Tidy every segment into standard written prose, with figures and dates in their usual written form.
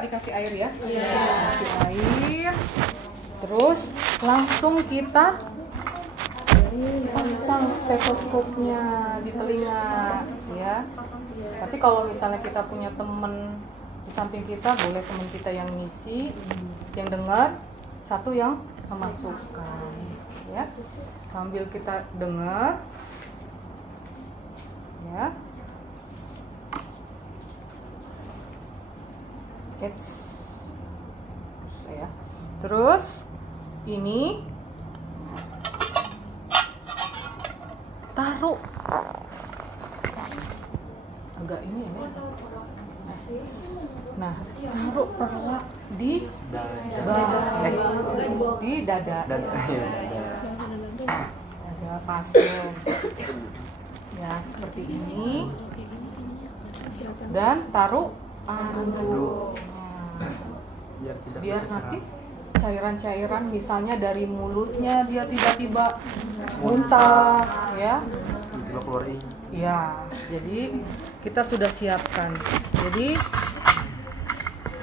Dikasih air ya? Iya. Kasih air. Terus langsung kita pasang stetoskopnya di telinga ya. Tapi kalau misalnya kita punya temen di samping kita, boleh teman kita yang ngisi, yang dengar, satu yang memasukkan ya. Sambil kita dengar ya. Saya. Terus ini taruh agak ini ya. Nah, taruh perlak di dada. Dada pasien. Ya, seperti ini. Dan taruh anduk. Biar nanti cairan-cairan misalnya dari mulutnya dia tiba-tiba muntah ya. Tiba keluar ini. Ya, jadi kita sudah siapkan. Jadi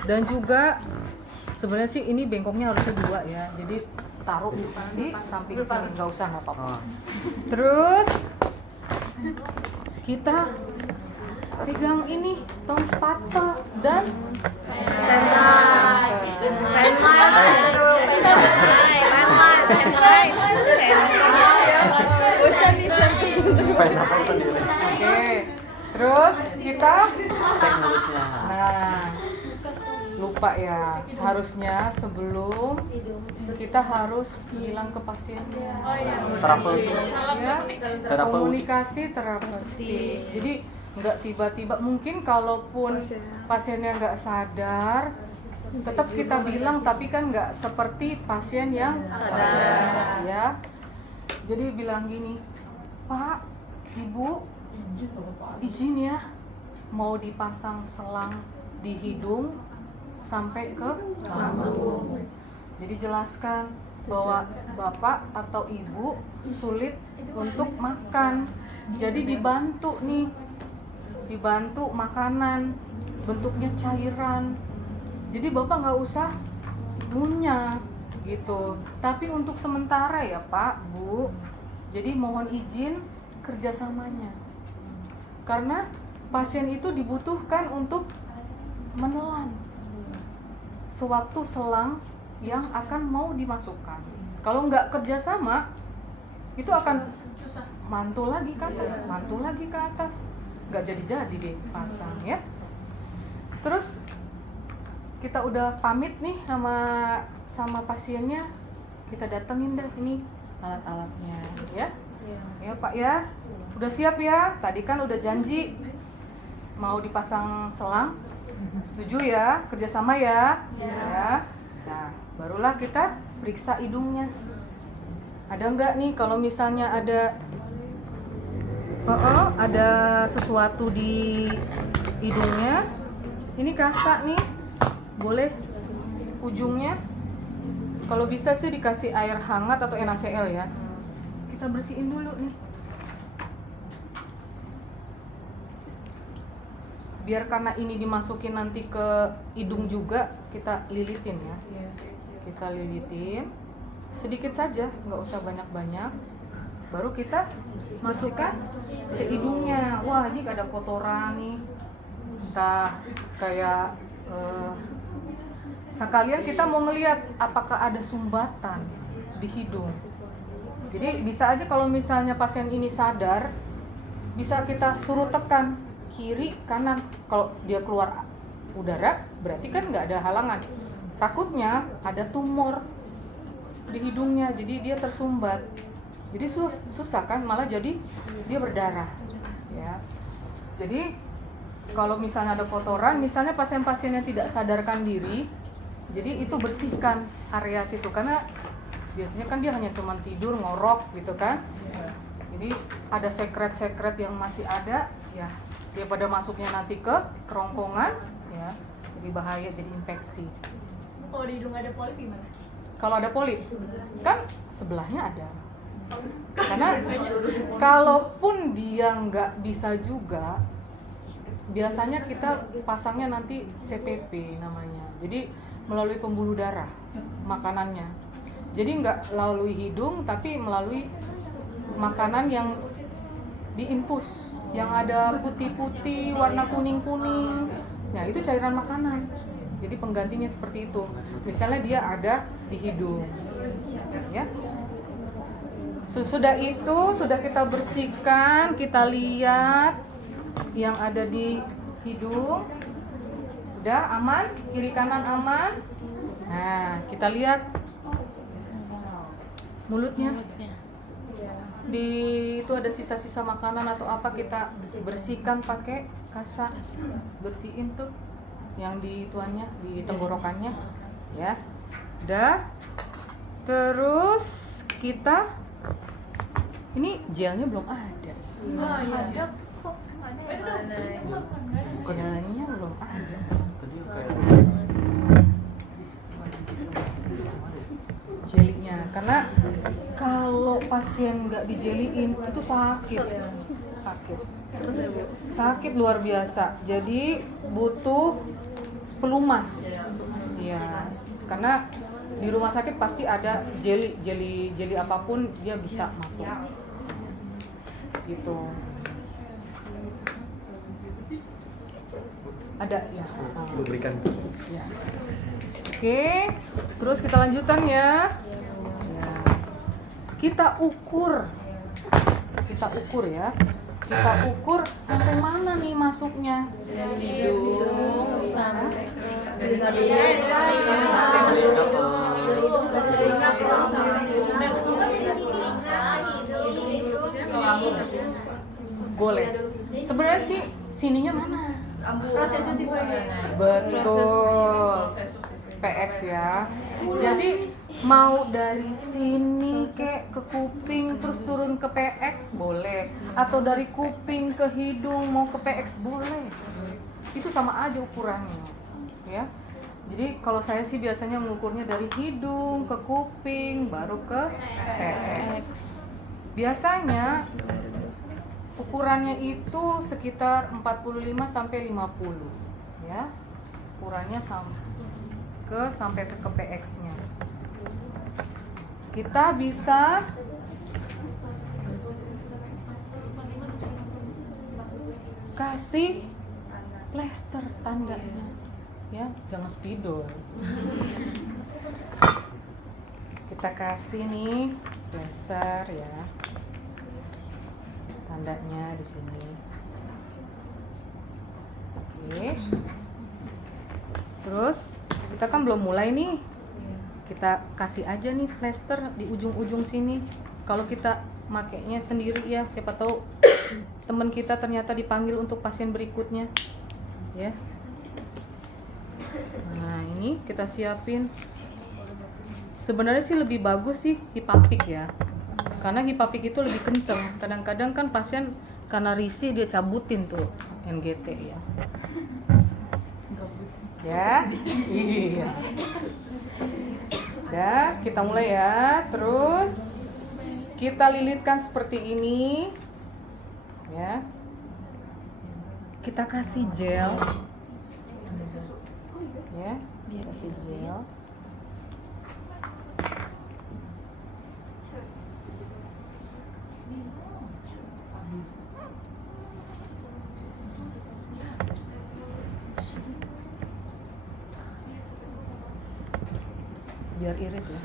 dan juga sebenarnya sih ini bengkoknya harusnya 2 ya. Jadi taruh di samping sini, nggak usah, nggak apa-apa. Terus kita pegang ini tong spata dan Oke, terus kita cek mulutnya. Nah, lupa ya, seharusnya sebelum kita harus bilang ke pasiennya. Terapeutik. Ya, komunikasi terapeutik. Jadi nggak tiba-tiba, mungkin kalaupun pasiennya nggak sadar, tetap kita bilang, tapi kan nggak seperti pasien yang sadar ya. Jadi bilang gini, Pak, Ibu, izin ya, mau dipasang selang di hidung sampai ke lambung. Jadi jelaskan bahwa Bapak atau Ibu sulit untuk makan, jadi dibantu nih, dibantu makanan, bentuknya cairan. Jadi Bapak nggak usah ngunyah gitu. Tapi untuk sementara ya Pak, Bu, jadi mohon izin kerjasamanya. Karena pasien itu dibutuhkan untuk menelan sewaktu selang yang akan mau dimasukkan. Kalau nggak kerjasama, itu akan mantul lagi ke atas, mantul lagi ke atas. Nggak jadi-jadi deh pasang ya. Terus kita udah pamit nih sama pasiennya, kita datengin deh ini alat-alatnya ya. Ya Pak ya, udah siap ya? Tadi kan udah janji mau dipasang selang, setuju ya? Kerjasama ya? Ya. Nah, barulah kita periksa hidungnya. Ada nggak nih kalau misalnya ada sesuatu di hidungnya, ini kasak nih, boleh ujungnya, kalau bisa sih dikasih air hangat atau NaCl ya. Kita bersihin dulu nih, biar karena ini dimasukin nanti ke hidung juga, kita lilitin ya. Kita lilitin sedikit saja, nggak usah banyak-banyak. Baru kita masukkan ke hidungnya. Wah, ini ada kotoran nih, entah kayak sekalian kita mau ngelihat apakah ada sumbatan di hidung. Jadi bisa aja kalau misalnya pasien ini sadar, bisa kita suruh tekan kiri kanan. Kalau dia keluar udara, berarti kan nggak ada halangan. Takutnya ada tumor di hidungnya, jadi dia tersumbat. Jadi susah kan, malah jadi dia berdarah ya. Jadi kalau misalnya ada kotoran, misalnya pasien-pasien yang tidak sadarkan diri, jadi itu bersihkan area situ, karena biasanya kan dia hanya cuma tidur ngorok gitu kan. Jadi ada sekret-sekret yang masih ada ya, daripada masuknya nanti ke kerongkongan ya, jadi bahaya, jadi infeksi. Kalau di hidung ada polip gimana? Kalau ada polip kan sebelahnya ada. Karena kalaupun dia nggak bisa juga, biasanya kita pasangnya nanti CPP namanya. Jadi melalui pembuluh darah makanannya. Jadi nggak melalui hidung tapi melalui makanan yang diinfus, yang ada putih-putih, warna kuning-kuning. Nah, itu cairan makanan. Jadi penggantinya seperti itu. Misalnya dia ada di hidung. Ya. Sesudah itu sudah kita bersihkan, kita lihat yang ada di hidung. Udah aman, kiri kanan aman. Nah, kita lihat mulutnya. Di itu ada sisa-sisa makanan atau apa, kita bersihkan pakai kasa. Bersihin tuh yang di tuannya, di tenggorokannya, ya. Udah. Terus kita ini gelnya belum ada. Oh iya. Kok ada? Gelnya belum ada. Tadi kayak Jelinya, karena kalau pasien nggak dijeliin itu sakit luar biasa. Jadi butuh pelumas, ya. Karena di rumah sakit pasti ada jeli apapun dia bisa masuk, gitu. Ada ya. memberikan Ya. Oke, terus kita lanjutkan ya. Ya. Kita ukur ya. Kita ukur sampai mana nih masuknya? Hidung sampai ke Boleh. Sebenarnya sih sininya mana? Proses susih Betul. PX ya. Jadi mau dari sini ke kuping terus turun ke PX boleh, atau dari kuping ke hidung mau ke PX boleh. Itu sama aja ukurannya, ya. Jadi kalau saya sih biasanya mengukurnya dari hidung ke kuping baru ke PX. Biasanya ukurannya itu sekitar 45 sampai 50, ya. Ukurannya sampai ke PX-nya. Kita bisa kasih plester tandanya, ya, jangan spidol. Kita kasih nih plester ya, tandanya di sini. Oke. Terus kita kan belum mulai nih. Kita kasih aja nih plester di ujung-ujung sini. Kalau kita makainya sendiri ya, siapa tahu teman kita ternyata dipanggil untuk pasien berikutnya, ya. Nah, ini kita siapin. Sebenarnya sih lebih bagus sih hipapik ya, karena hipapik itu lebih kenceng. Kadang-kadang kan pasien karena risih dia cabutin tuh NGT ya. Ya, iya. Udah, kita mulai ya. Terus kita lilitkan seperti ini, ya. Kita kasih gel, ya. Kasih gel. Biar irit ya.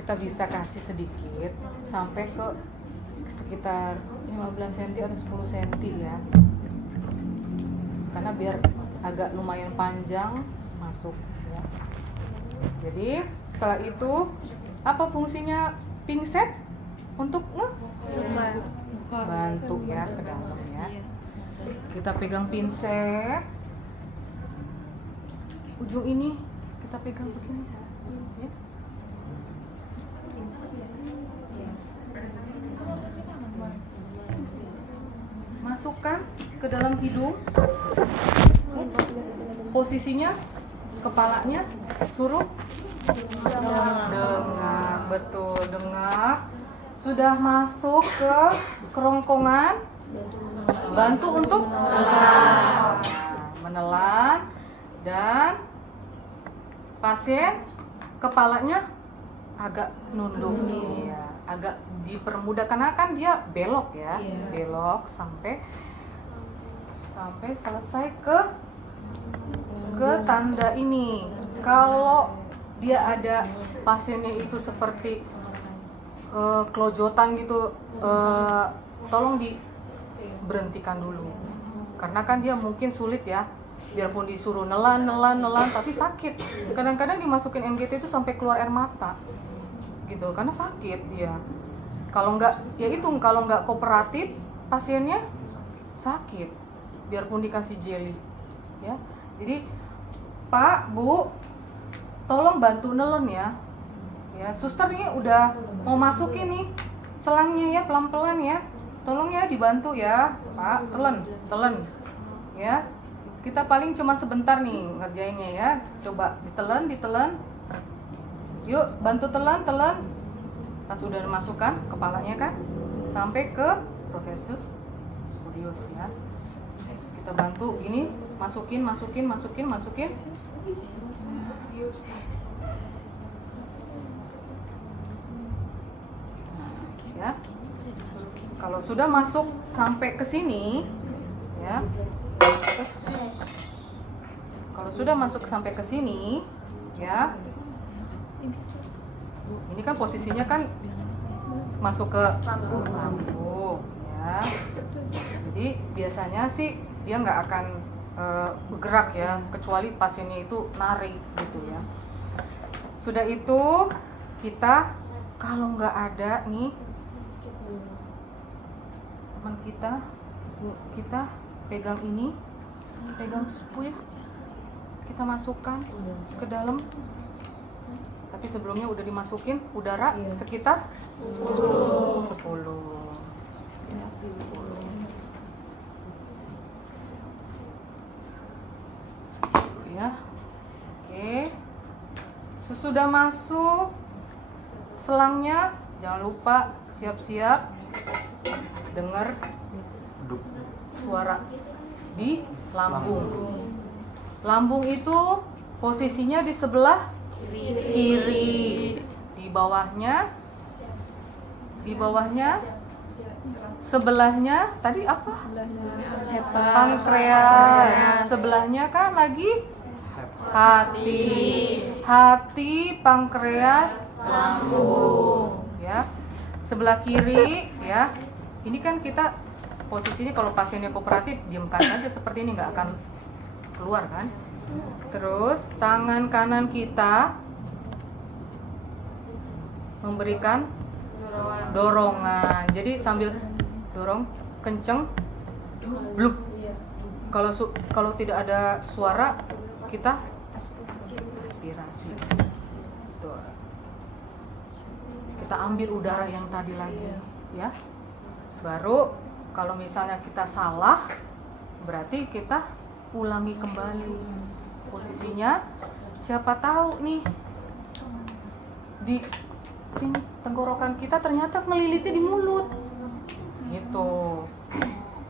Kita bisa kasih sedikit sampai ke sekitar 15 cm atau 10 cm ya. Karena biar agak lumayan panjang masuk ya. Jadi setelah itu apa fungsinya pinset? Untuk bantu ya ke dalam ya. Kita pegang pinset. Ujung ini kita pegang begini ya. Masukkan ke dalam hidung. Posisinya kepalanya suruh dengak, betul, dengak. Sudah masuk ke kerongkongan, bantu untuk menelan, dan pasien kepalanya agak nunduk, ya, agak dipermudah karena kan dia belok ya, belok sampai selesai ke tanda ini. Kalau dia ada pasiennya itu seperti kelojotan gitu, tolong diberhentikan dulu, karena kan dia mungkin sulit ya, biarpun disuruh nelan tapi sakit. Kadang-kadang dimasukin NGT itu sampai keluar air mata gitu, karena sakit dia. Kalau nggak kooperatif, pasiennya sakit biarpun dikasih jelly ya. Jadi Pak, Bu, tolong bantu nelen ya. Ya, suster ini udah mau masukin nih selangnya ya, pelan-pelan ya. Tolong ya dibantu ya, Pak. Telen. Ya. Kita paling cuma sebentar nih ngerjainnya ya. Coba ditelen. Yuk, bantu telan. Pas udah dimasukkan kepalanya kan sampai ke prosesus spurious ya. Kita bantu ini, masukin ya. Kalau sudah masuk sampai ke sini ya, kalau sudah masuk sampai ke sini ya, ini kan posisinya kan masuk ke lambung ya. Jadi biasanya sih dia nggak akan bergerak ya, kecuali pasiennya itu narik gitu ya. Sudah itu kita kalau nggak ada nih teman kita pegang ini, pegang spuit, kita masukkan ke dalam. Tapi sebelumnya udah dimasukin udara sekitar 10 ya. Oke. Sesudah masuk selangnya, jangan lupa siap-siap dengar suara di lambung. Lambung itu posisinya di sebelah kiri. Di bawahnya sebelahnya tadi apa? Pankreas. Sebelahnya kan lagi hati, pankreas, lambung ya. Sebelah kiri ya. Ini kan kita posisinya kalau pasiennya kooperatif, diamkan saja seperti ini, nggak akan keluar kan. Terus tangan kanan kita memberikan dorongan. Jadi sambil dorong kenceng, bluk. Kalau tidak ada suara, kita aspirasi. Tuh. Kita ambil udara yang tadi lagi, ya. Baru kalau misalnya kita salah, berarti kita ulangi kembali posisinya. Siapa tahu nih di sini tenggorokan kita ternyata melilitnya di mulut, gitu.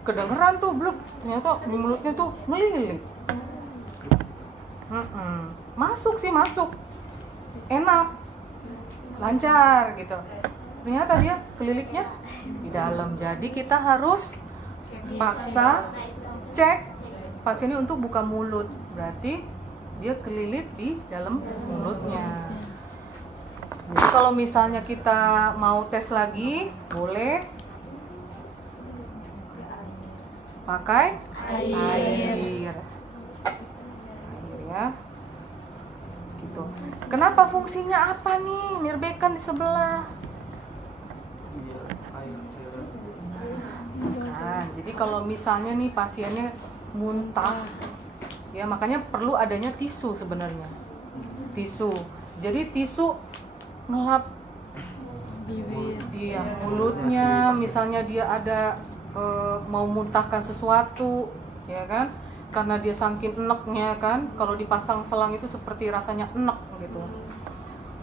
Kedengeran tuh bluk, ternyata di mulutnya tuh melilit. Masuk, enak, lancar gitu. Ternyata dia kelilitnya di dalam. Jadi kita harus paksa cek pasiennya untuk buka mulut. Berarti dia kelilit di dalam mulutnya. Jadi kalau misalnya kita mau tes lagi, boleh pakai air ya. Gitu. Kenapa fungsinya apa nih? Nirbekan di sebelah. Nah, jadi kalau misalnya nih pasiennya muntah, ya makanya perlu adanya tisu sebenarnya. Tisu. Jadi tisu ngelap bibir, dia mulutnya, misalnya dia ada mau muntahkan sesuatu, ya kan? Karena dia saking eneknya kan, kalau dipasang selang itu seperti rasanya enek gitu.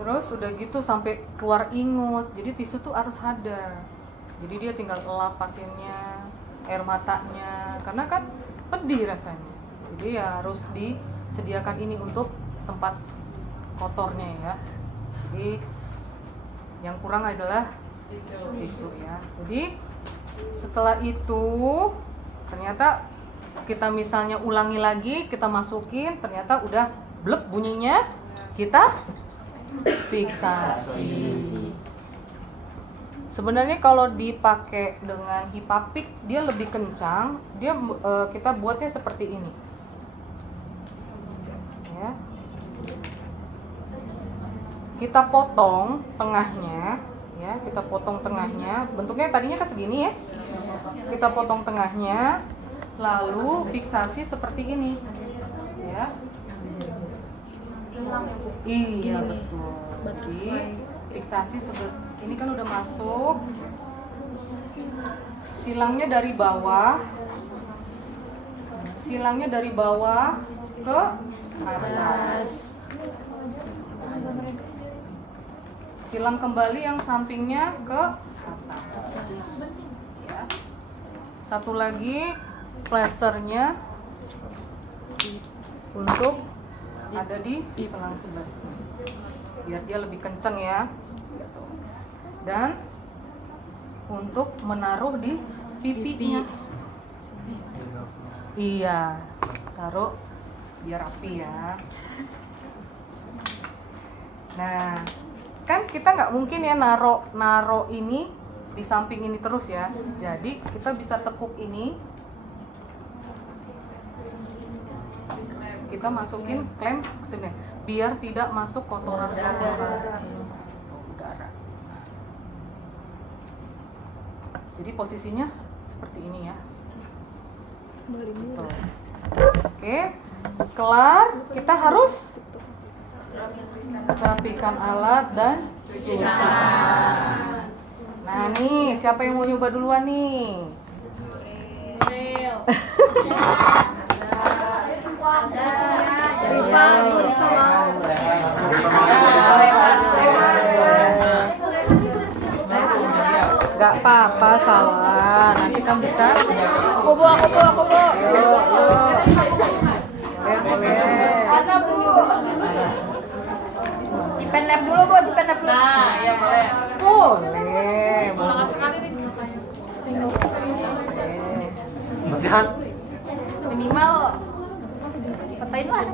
Terus udah gitu sampai keluar ingus, jadi tisu tuh harus ada. Jadi dia tinggal elap pasiennya, air matanya, karena kan pedih rasanya. Jadi ya harus disediakan ini untuk tempat kotornya ya. Jadi yang kurang adalah tisu ya. Jadi setelah itu ternyata kita misalnya ulangi lagi, kita masukin, ternyata udah blep bunyinya, kita fiksasi. Sebenarnya kalau dipakai dengan HIPAA-PIK dia lebih kencang, dia kita buatnya seperti ini. Ya. Kita potong tengahnya, ya, kita potong tengahnya. Bentuknya tadinya kan segini ya. Kita potong tengahnya, lalu fiksasi seperti ini. Ya. Iya betul. Jadi fiksasi ini kan udah masuk. Silangnya dari bawah. Silangnya dari bawah ke atas. Silang kembali yang sampingnya ke atas. Ya. Satu lagi plasternya untuk ada di selang sebelah sini, biar dia lebih kenceng ya. Dan untuk menaruh di pipinya. Iya, taruh biar rapi ya. Nah, kan kita nggak mungkin ya naro ini di samping ini terus ya. Jadi kita bisa tekuk ini, kita masukin klem ke sini biar tidak masuk kotoran udara. Jadi posisinya seperti ini ya. Tuh. Oke, kelar. Kita harus rapikan alat dan cuci. Nah nih, siapa yang mau nyoba duluan nih? Rifa Gak apa-apa, salah. Nanti kan bisa. Aku bu. Ada bu. Si pen lab dulu bu, si pen lab dulu. Nah, ya boleh. Boleh. Semangat sekali nih. Masihan. Minimal petain lah.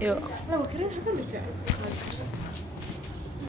Yuk. Lah, kira-kira